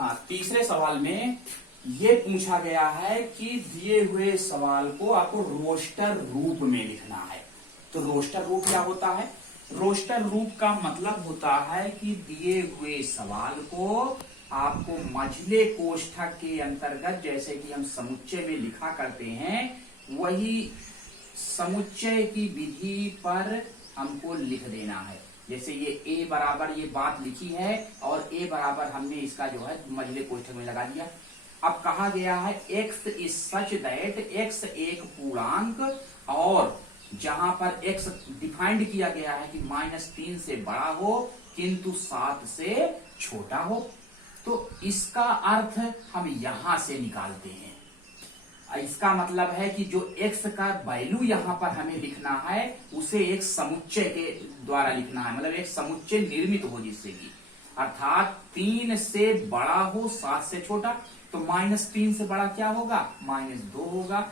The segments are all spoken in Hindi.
हाँ, तीसरे सवाल में ये पूछा गया है कि दिए हुए सवाल को आपको रोस्टर रूप में लिखना है। तो रोस्टर रूप क्या होता है? रोस्टर रूप का मतलब होता है कि दिए हुए सवाल को आपको मझले कोष्ठक के अंतर्गत, जैसे कि हम समुच्चय में लिखा करते हैं, वही समुच्चय की विधि पर हमको लिख देना है। जैसे ये a बराबर ये बात लिखी है और a बराबर हमने इसका जो है मझले कोष्ठक में लगा दिया। अब कहा गया है x is such that x एक पूर्णांक, और जहां पर x डिफाइंड किया गया है कि -3 से बड़ा हो किंतु 7 से छोटा हो। तो इसका अर्थ हम यहां से निकालते हैं। इसका मतलब है कि जो x का वैल्यू यहां पर हमें लिखना है उसे एक समुच्चय के द्वारा लिखना है, मतलब एक समुच्चय निर्मित हो जिससे कि अर्थात 3 से बड़ा हो 7 से छोटा। तो -3 से बड़ा क्या होगा? -2 होगा,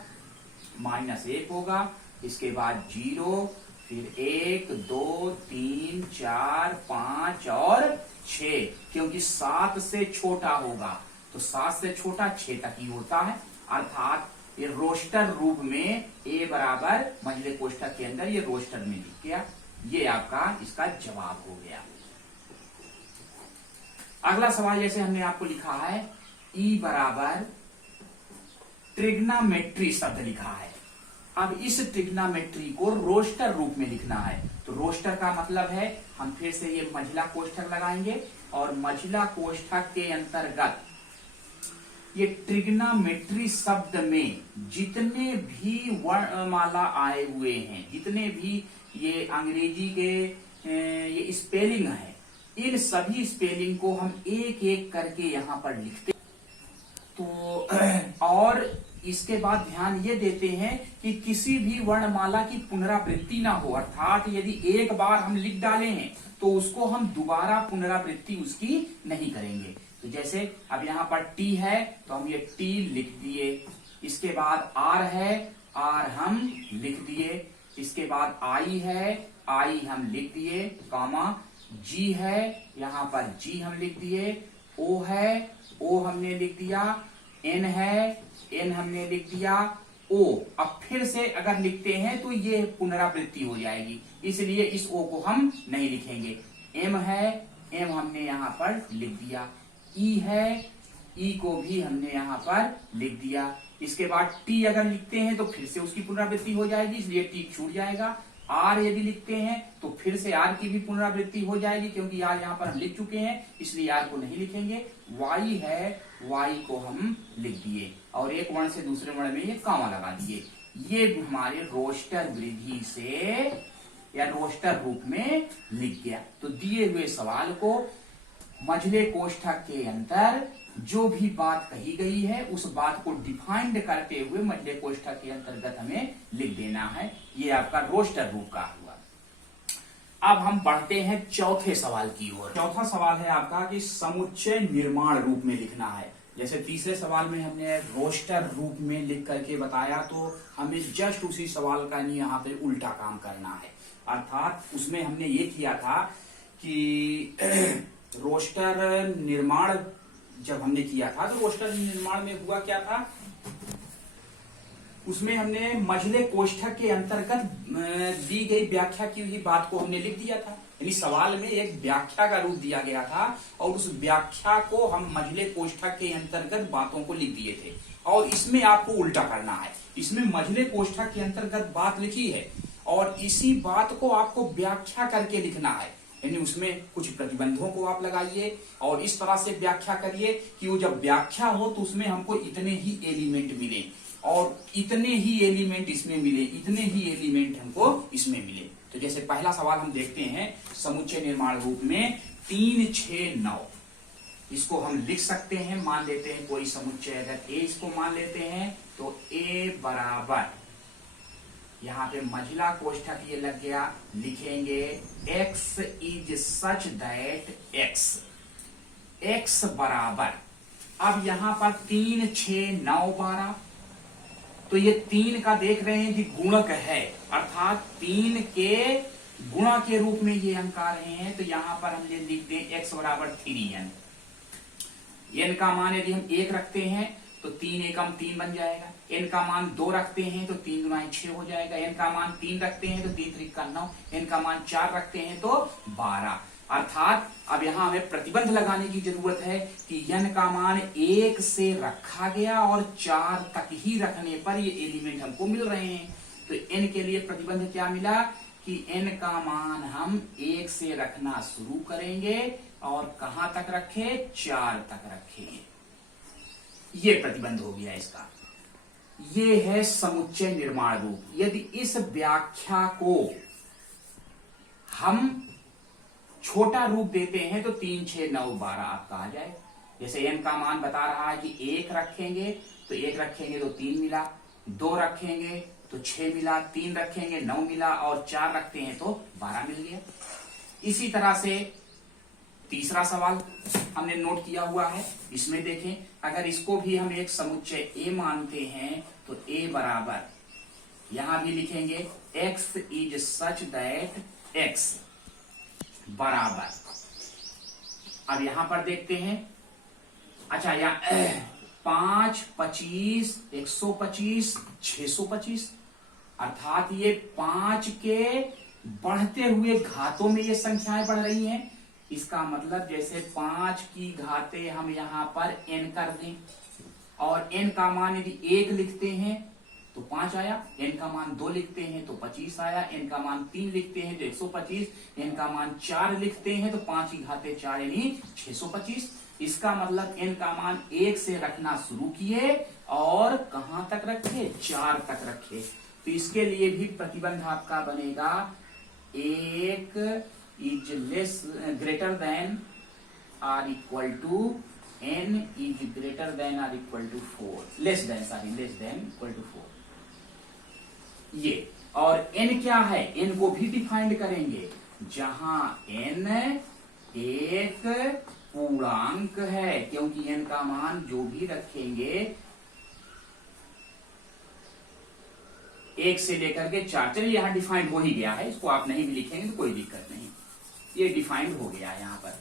-1 होगा, इसके बाद 0, फिर 1, 2, 3, 4, 5 और 6, क्योंकि 7 से छोटा होगा तो 7 से छोटा 6 तक ही होता है। अर्थात ये रोस्टर रूप में a बराबर मझले कोष्ठक के अंदर ये रोस्टर में लिख गया। ये आपका इसका जवाब हो गया। अगला सवाल जैसे हमने आपको लिखा है E बराबर ट्रिग्नोमेट्री शब्द लिखा है। अब इस ट्रिग्नोमेट्री को रोस्टर रूप में लिखना है। तो रोस्टर का मतलब है, हम फिर से ये मझला कोष्ठक लगाएंगे और मझला कोष्ठक के अंतर्गत ये ट्रिग्नोमेट्री शब्द में जितने भी वर्णमाला आए हुए हैं, जितने भी ये अंग्रेजी के ये स्पेलिंग है, इन सभी स्पेलिंग को हम एक एक करके यहां पर लिखते। तो और इसके बाद ध्यान ये देते हैं कि किसी भी वर्णमाला की पुनरावृत्ति ना हो, अर्थात यदि एक बार हम लिख डाले हैं तो उसको हम दोबारा पुनरावृत्ति उसकी नहीं करेंगे। तो जैसे अब यहाँ पर T है तो हम ये T लिख दिए, इसके बाद R है, R हम लिख दिए, इसके बाद I है, I हम लिख दिए, कामा, G है, यहाँ पर G हम लिख दिए, O है, O हमने लिख दिया, N है, N हमने लिख दिया, O। अब फिर से अगर लिखते हैं तो ये पुनरावृत्ति हो जाएगी, इसलिए इस O को हम नहीं लिखेंगे। M है, M हमने यहाँ पर लिख दिया, E है, E को भी हमने यहाँ पर लिख दिया। इसके बाद T अगर लिखते हैं तो फिर से उसकी पुनरावृत्ति हो जाएगी, इसलिए T छूट जाएगा। R यदि लिखते हैं तो फिर से R की भी पुनरावृत्ति हो जाएगी, क्योंकि R यहाँ पर हम लिख चुके हैं इसलिए R को नहीं लिखेंगे। Y है, Y को हम लिख दिए और एक वर्ण से दूसरे वर्ण में ये कामा लगा दिए। ये हमारे रोस्टर विधि से या रोस्टर रूप में लिख गया। तो दिए हुए सवाल को मझले कोष्ठक के अंदर जो भी बात कही गई है उस बात को डिफाइंड करते हुए मझले कोष्ठक के अंतर्गत हमें लिख देना है। ये आपका रोस्टर रूप का हुआ। अब हम बढ़ते हैं चौथे सवाल की ओर। चौथा सवाल है आपका कि समुच्चय निर्माण रूप में लिखना है। जैसे तीसरे सवाल में हमने रोस्टर रूप में लिख करके बताया, तो हमें जस्ट उसी सवाल का नहीं यहाँ पे उल्टा काम करना है। अर्थात उसमें हमने ये किया था कि रोस्टर निर्माण जब हमने किया था तो रोस्टर निर्माण में हुआ क्या था, उसमें हमने मझले कोष्ठक के अंतर्गत दी गई व्याख्या की हुई बात को हमने लिख दिया था। यानी सवाल में एक व्याख्या का रूप दिया गया था और उस व्याख्या को हम मझले कोष्ठक के अंतर्गत बातों को लिख दिए थे। और इसमें आपको उल्टा करना है। इसमें मझले कोष्ठक के अंतर्गत बात लिखी है और इसी बात को आपको व्याख्या करके लिखना है। यानी उसमें कुछ प्रतिबंधों को आप लगाइए और इस तरह से व्याख्या करिए कि वो जब व्याख्या हो तो उसमें हमको इतने ही एलिमेंट मिले और इतने ही एलिमेंट इसमें मिले, इतने ही एलिमेंट हमको इसमें मिले। तो जैसे पहला सवाल हम देखते हैं समुच्चय निर्माण रूप में 3, 6, 9। इसको हम लिख सकते हैं, मान लेते हैं कोई समुच्चय, अगर A इसको मान लेते हैं तो A बराबर यहाँ पे मझला कोष्ठक ये लग गया, लिखेंगे x is such that x बराबर, अब यहाँ पर 3, 6, 9, 12, तो ये 3 का देख रहे हैं कि गुणक है, अर्थात 3 के गुणा के रूप में ये अंक आ रहे हैं। तो यहां पर हम ये लिख दें x बराबर 3n, n का मान यदि हम 1 रखते हैं तो 3 एकम 3 बन जाएगा। n का मान 2 रखते हैं तो 3 गुना 6 हो जाएगा। n का मान 3 रखते हैं तो 3 त्रिक का 9। n का मान 4 रखते हैं तो 12। अर्थात अब यहाँ हमें प्रतिबंध लगाने की जरूरत है कि n का मान 1 से रखा गया और 4 तक ही रखने पर ये एलिमेंट हमको मिल रहे हैं। तो n के लिए प्रतिबंध क्या मिला कि n का मान हम 1 से रखना शुरू करेंगे और कहां तक रखे, 4 तक रखेंगे। ये प्रतिबंध हो गया इसका। ये है समुच्चय निर्माण रूप। यदि इस व्याख्या को हम छोटा रूप देते हैं तो 3, 6, 9, 12 आपका आ जाए। जैसे n का मान बता रहा है कि 1 रखेंगे तो 1 रखेंगे तो 3 मिला, 2 रखेंगे तो 6 मिला, 3 रखेंगे 9 मिला और 4 रखते हैं तो 12 मिल गया। इसी तरह से तीसरा सवाल हमने नोट किया हुआ है। इसमें देखें, अगर इसको भी हम एक समुच्चय A मानते हैं तो A बराबर, यहां भी लिखेंगे x is such that x बराबर। अब यहां पर देखते हैं, अच्छा यहाँ 5, 25, 125, 625, अर्थात ये 5 के बढ़ते हुए घातों में ये संख्याएं बढ़ रही हैं। इसका मतलब जैसे 5 की घाते हम यहाँ पर n कर दें और n का मान यदि 1 लिखते हैं तो 5 आया, n का मान 2 लिखते हैं तो 25 आया, n का मान 3 लिखते हैं तो 125, n का मान 4 लिखते हैं तो 5 की घाते 4 यानी 625। इसका मतलब n का मान 1 से रखना शुरू किए और कहां तक रखे, 4 तक रखे। तो इसके लिए भी प्रतिबंध आपका बनेगा 1 is less greater than or equal to n is greater than or equal to 4, less than equal to 4। ये और n क्या है, n को भी डिफाइंड करेंगे, जहां n एक पूर्णांक है, क्योंकि n का मान जो भी रखेंगे 1 से लेकर के 4, चलिए यहां डिफाइंड हो ही गया है, इसको आप नहीं भी लिखेंगे तो कोई दिक्कत नहीं, ये डिफाइंड हो गया है यहां पर।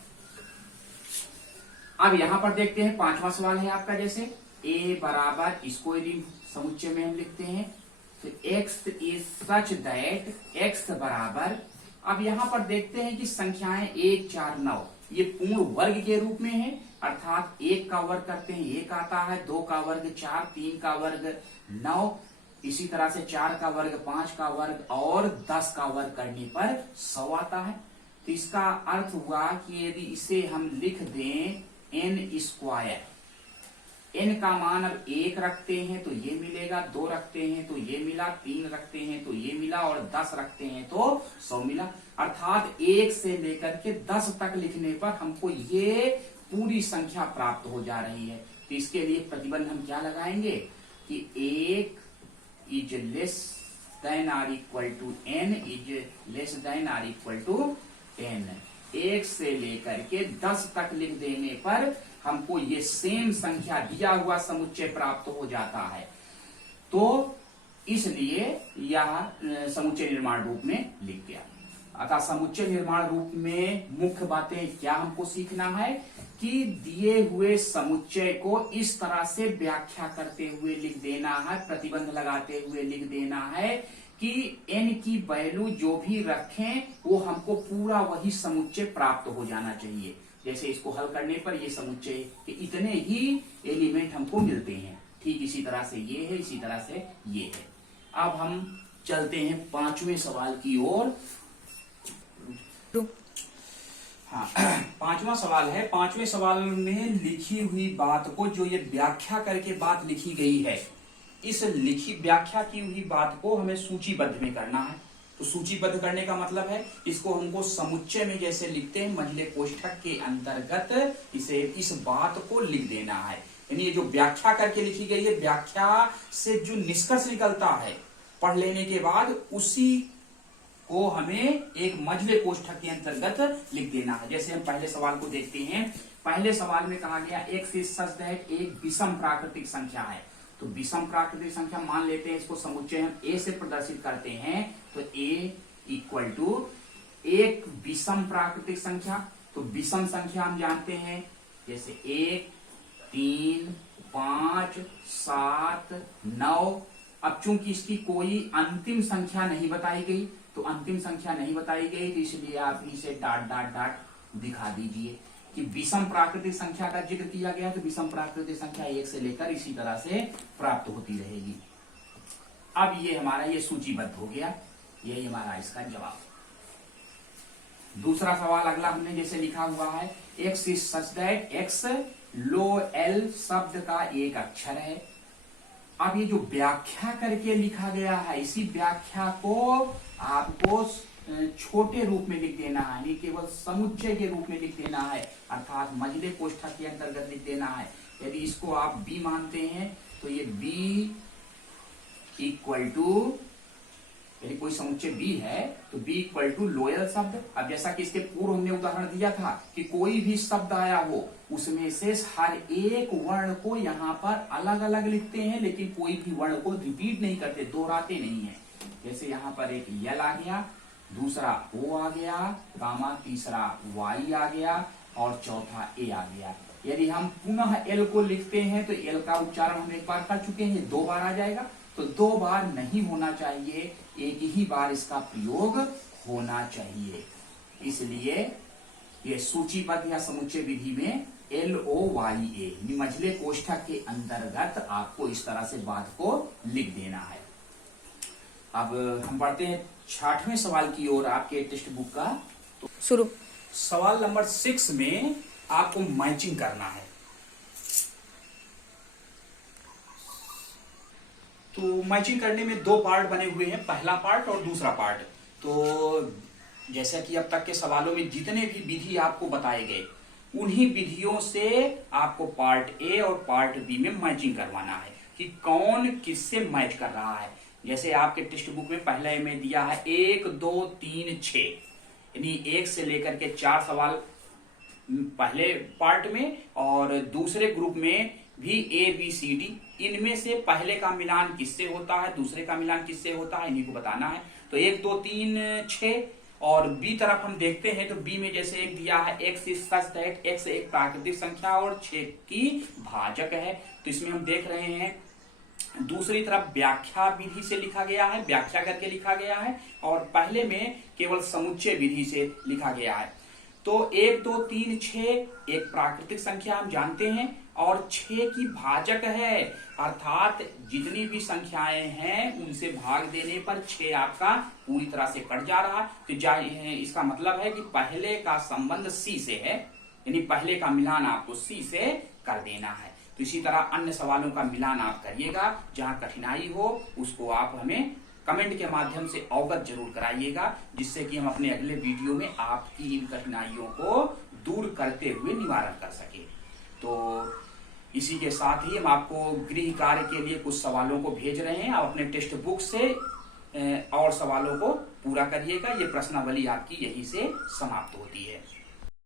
अब यहां पर देखते हैं 5वां सवाल है आपका, जैसे a बराबर, इसको यदि समुच्चय में हम लिखते हैं तो x is such that x बराबर। अब यहां पर देखते हैं कि संख्याएं 1, 4, 9 ये पूर्ण वर्ग के रूप में है, अर्थात 1 का वर्ग करते हैं 1 आता है, 2 का वर्ग 4, 3 का वर्ग 9, इसी तरह से 4 का वर्ग 5 का वर्ग और 10 का वर्ग करने पर 100 आता है। तो इसका अर्थ हुआ कि यदि इसे हम लिख दें n स्क्वायर, n का मान अब 1 रखते हैं तो ये मिलेगा, 2 रखते हैं तो ये मिला, 3 रखते हैं तो ये मिला और 10 रखते हैं तो 100 मिला। अर्थात 1 से लेकर के 10 तक लिखने पर हमको ये पूरी संख्या प्राप्त हो जा रही है। तो इसके लिए प्रतिबंध हम क्या लगाएंगे कि 1 is less than or equal to n is less than or equal to 10। 1 से लेकर के 10 तक लिख देने पर हमको ये सेम संख्या दिया हुआ समुच्चय प्राप्त हो जाता है। तो इसलिए यह समुच्चय निर्माण रूप में लिख दिया। अतः समुच्चय निर्माण रूप में मुख्य बातें क्या हमको सीखना है कि दिए हुए समुच्चय को इस तरह से व्याख्या करते हुए लिख देना है, प्रतिबंध लगाते हुए लिख देना है कि n की वैल्यू जो भी रखें वो हमको पूरा वही समुच्चय प्राप्त हो जाना चाहिए। जैसे इसको हल करने पर ये समुच्चय के इतने ही एलिमेंट हमको मिलते हैं, ठीक इसी तरह से ये है, इसी तरह से ये है। अब हम चलते हैं 5वें सवाल की ओर। हाँ, 5वां सवाल है। 5वें सवाल में लिखी हुई बात को, जो ये व्याख्या करके बात लिखी गई है, इस लिखी व्याख्या की हुई बात को हमें सूचीबद्ध में करना है। तो सूचीबद्ध करने का मतलब है इसको हमको समुच्चय में जैसे लिखते हैं मझले कोष्ठक के अंतर्गत इसे इस बात को लिख देना है। यानी ये जो व्याख्या करके लिखी गई है, व्याख्या से जो निष्कर्ष निकलता है पढ़ लेने के बाद, उसी को हमें एक मझले कोष्ठक के अंतर्गत लिख देना है। जैसे हम पहले सवाल को देखते हैं। पहले सवाल में कहा गया x इज सच दैट एक विषम प्राकृतिक संख्या है। तो विषम प्राकृतिक संख्या मान लेते हैं, इसको समुच्चय हम a से प्रदर्शित करते हैं। तो a इक्वल टू एक विषम प्राकृतिक संख्या। तो विषम संख्या हम जानते हैं, जैसे 1, 3, 5, 7, 9। अब चूंकि इसकी कोई अंतिम संख्या नहीं बताई गई, तो अंतिम संख्या नहीं बताई गई तो इसलिए आप इसे डॉट डॉट डॉट दिखा दीजिए कि विषम प्राकृतिक संख्या का जिक्र किया गया, तो विषम प्राकृतिक संख्या 1 से लेकर इसी तरह से प्राप्त होती रहेगी। अब ये हमारा ये सूचीबद्ध हो गया, यही हमारा इसका जवाब। दूसरा सवाल अगला हमने जैसे लिखा हुआ है, x is such that x low L शब्द का एक अक्षर है। अब ये जो व्याख्या करके लिखा गया है, इसी व्याख्या को आपको छोटे रूप में लिख देना है, नहीं केवल समुच्चय के रूप में लिख देना है, अर्थात मझले कोष्ठक के अंतर्गत लिख देना है। यदि इसको आप बी मानते हैं तो ये बी इक्वल टू, यदि कोई समुच्चय बी है तो बी इक्वल टू लोयल शब्द। अब जैसा कि इसके पूर्व हमने उदाहरण दिया था कि कोई भी शब्द आया हो उसमें से हर एक वर्ण को यहाँ पर अलग अलग लिखते हैं, लेकिन कोई भी वर्ण को रिपीट नहीं करते, दोहराते नहीं है। जैसे यहाँ पर एक यल आ गया, दूसरा ओ आ गया, गामा तीसरा वाई आ गया और चौथा ए आ गया। यदि हम पुनः एल को लिखते हैं तो एल का उच्चारण हम एक बार कर चुके हैं, 2 बार आ जाएगा, तो 2 बार नहीं होना चाहिए, एक ही बार इसका प्रयोग होना चाहिए। इसलिए ये सूचीबद्ध या समुच्चय विधि में LOYA निमझले कोष्ठक के अंतर्गत आपको इस तरह से बात को लिख देना है। अब हम बढ़ते हैं 6वें सवाल की ओर आपके टेक्स्ट बुक का। तो शुरू सवाल नंबर 6 में आपको मैचिंग करना है। तो मैचिंग करने में 2 पार्ट बने हुए हैं, पहला पार्ट और दूसरा पार्ट। तो जैसा कि अब तक के सवालों में जितने भी विधि आपको बताए गए, उन्हीं विधियों से आपको पार्ट ए और पार्ट बी में मैचिंग करवाना है कि कौन किससे मैच कर रहा है। जैसे आपके टेक्स्ट बुक में पहले में दिया है 1, 2, 3, 6, यानी 1 से लेकर के 4 सवाल पहले पार्ट में और दूसरे ग्रुप में भी ABCD, इनमें से पहले का मिलान किससे होता है, दूसरे का मिलान किससे होता है, इन्हीं को बताना है। तो 1, 2, 3, 6 और बी तरफ हम देखते हैं तो बी में जैसे एक दिया है x is such that x एक प्राकृतिक संख्या और 6 की भाजक है। तो इसमें हम देख रहे हैं दूसरी तरफ व्याख्या विधि से लिखा गया है, व्याख्या करके लिखा गया है, और पहले में केवल समुच्चय विधि से लिखा गया है। तो 1, 2, 3, 6 एक प्राकृतिक संख्या हम जानते हैं और 6 की भाजक है, अर्थात जितनी भी संख्याएं हैं उनसे भाग देने पर 6 आपका पूरी तरह से कट जा रहा है। तो इसका मतलब है कि पहले का संबंध सी से है, यानी पहले का मिलान आपको सी से कर देना है। तो इसी तरह अन्य सवालों का मिलान आप करिएगा, जहां कठिनाई हो उसको आप हमें कमेंट के माध्यम से अवगत जरूर कराइएगा, जिससे कि हम अपने अगले वीडियो में आपकी इन कठिनाइयों को दूर करते हुए निवारण कर सके। तो इसी के साथ ही हम आपको गृह कार्य के लिए कुछ सवालों को भेज रहे हैं। आप अपने टेक्स्ट बुक से और सवालों को पूरा करिएगा। ये प्रश्नावली आपकी यहीं से समाप्त होती है।